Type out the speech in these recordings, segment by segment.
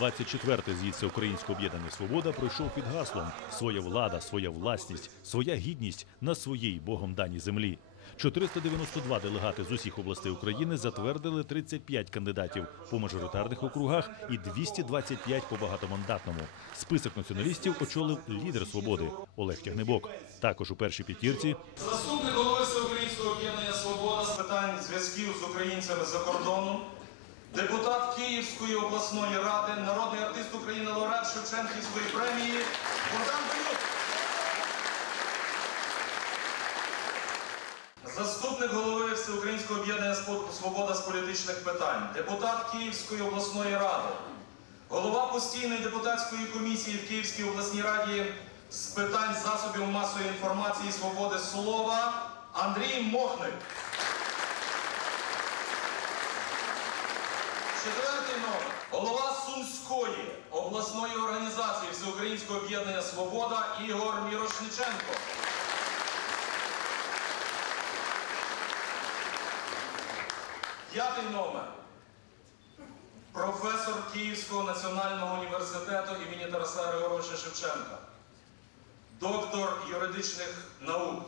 24-й з'їзд Всеукраїнського об'єднання Свобода пройшов під гаслом Своя влада, своя власність, своя гідність на своїй Богом даній землі. 492 делегати з усіх областей України затвердили 35 кандидатів по мажоритарних округах і 225 по багатомандатному. Список націоналістів очолив лідер свободи Олег Тягнебок. Також у першій п'ятірці Заступник голови Всеукраїнського об'єднання Свобода з питань зв'язків з українцями за кордоном, депутат Київської обласної ради, народний артист України лауреат Шевченківської премії Богдан Бенюк. Заступник голови Всеукраїнського об'єднання Свобода з політичних питань, депутат Київської обласної ради, голова постійної депутатської комісії в Київській обласній раді з питань засобів масової інформації і свободи слова Андрій Мохник. Четвертий номер. Голова Сумської обласної організації Всеукраїнського об'єднання Свобода Ігор Мірошниченко. П'ятий номер. Професор Київського національного університету імені Тараса Григоровича Шевченка, доктор юридичних наук,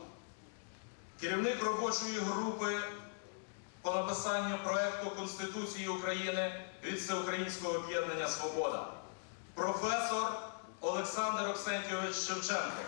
керівник робочої групи по написанню проекту Конституції України від Всеукраїнського об'єднання Свобода, професор Олександр Оксентійович Шевченко.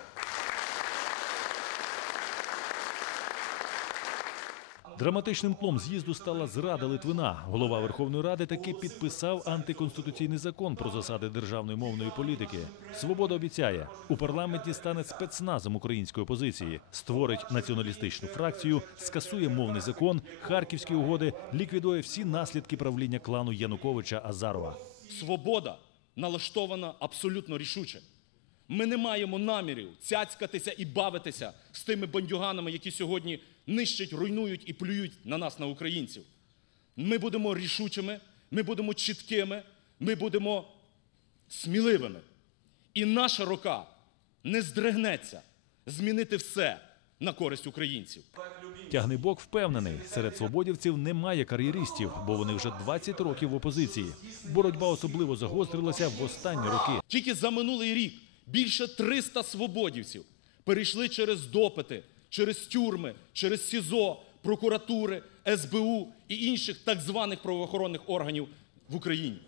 Драматичним тлом з'їзду стала зрада Литвина. Голова Верховної Ради таки підписав антиконституційний закон про засади державної мовної політики. Свобода обіцяє, у парламенті стане спецназом української опозиції, створить націоналістичну фракцію, скасує мовний закон, харківські угоди, ліквідує всі наслідки правління клану Януковича Азарова. Свобода налаштована абсолютно рішуче. Ми не маємо намірів цяцькатися і бавитися з тими бандюганами, які сьогодні нищать, руйнують і плюють на нас, на українців. Ми будемо рішучими, ми будемо чіткими, ми будемо сміливими. І наша рука не здригнеться змінити все на користь українців. Тягнебок впевнений, серед свободівців немає кар'єристів, бо вони вже 20 років в опозиції. Боротьба особливо загострилася в останні роки. Тільки за минулий рік більше 300 свободівців перейшли через допити, через тюрми, через СІЗО, прокуратури, СБУ і інших так званих правоохоронних органів в Україні.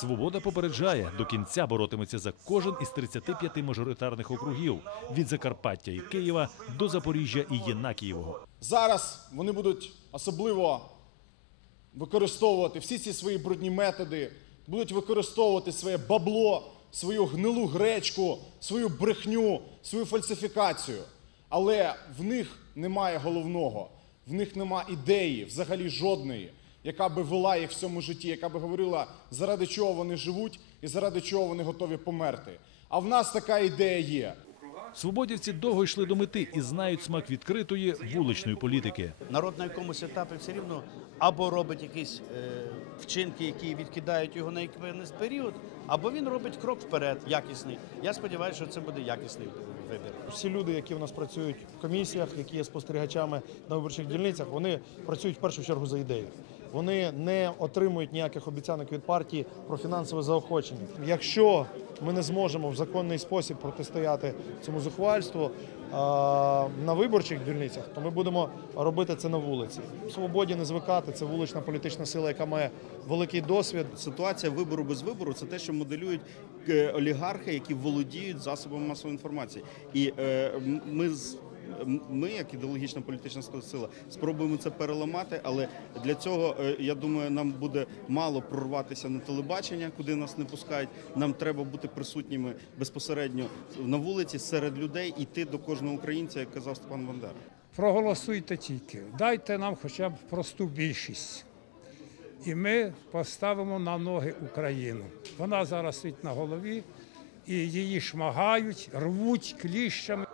Свобода попереджає, до кінця боротиметься за кожен із 35 мажоритарних округів від Закарпаття і Києва до Запоріжжя і Єнакієвого. Зараз вони будуть особливо використовувати всі ці свої брудні методи, будуть використовувати своє бабло, свою гнилу гречку, свою брехню, свою фальсифікацію. Але в них немає головного, в них немає ідеї, взагалі жодної, яка би вела їх в цьому житті, яка би говорила, заради чого вони живуть і заради чого вони готові померти. А в нас така ідея є. Свободівці довго йшли до мети і знають смак відкритої вуличної політики. народ на якомусь етапі все рівно або робить якісь е, вчинки, які відкидають його на якийсь період, або він робить крок вперед, якісний. Я сподіваюся, що це буде якісний вибір. Всі люди, які в нас працюють в комісіях, які є спостерігачами на виборчих дільницях, вони працюють в першу чергу за ідею. Вони не отримують ніяких обіцянок від партії про фінансове заохочення. Якщо ми не зможемо в законний спосіб протистояти цьому зухвальству на виборчих дільницях, то ми будемо робити це на вулиці. Свободі не звикати. Це вулична політична сила, яка має великий досвід. Ситуація вибору без вибору це те, що моделюють е, олігархи, які володіють засобами масової інформації. І е, ми Ми, як ідеологічна політична сила, спробуємо це переламати, але для цього е, я думаю, нам буде мало прорватися на телебачення, куди нас не пускають. Нам треба бути присутніми безпосередньо на вулиці серед людей, йти до кожного українця, як казав Степан Бандера. Проголосуйте тільки, дайте нам хоча б просту більшість. І ми поставимо на ноги Україну. Вона зараз стоїть на голові, і її шмагають, рвуть кліщами.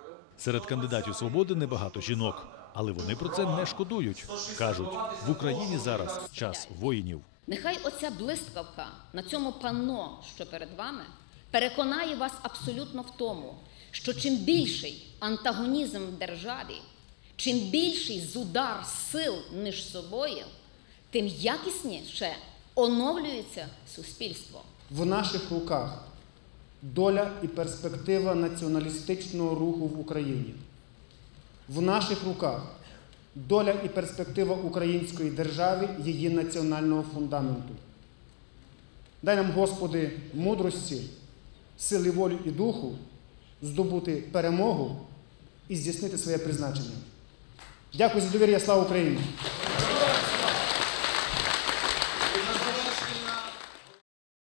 Серед кандидатів свободи небагато жінок, але вони про це не шкодують. кажуть, в Україні зараз час воїнів. Нехай оця блискавка на цьому панно, що перед вами, переконає вас абсолютно в тому, що чим більший антагонізм в державі, чим більший зудар сил між собою, тим якісніше оновлюється суспільство. В наших руках доля і перспектива націоналістичного руху в Україні. В наших руках доля і перспектива української держави, її національного фундаменту. Дай нам, Господи, мудрості, сили волі і духу здобути перемогу і здійснити своє призначення. Дякую за довір'я. Слава Україні!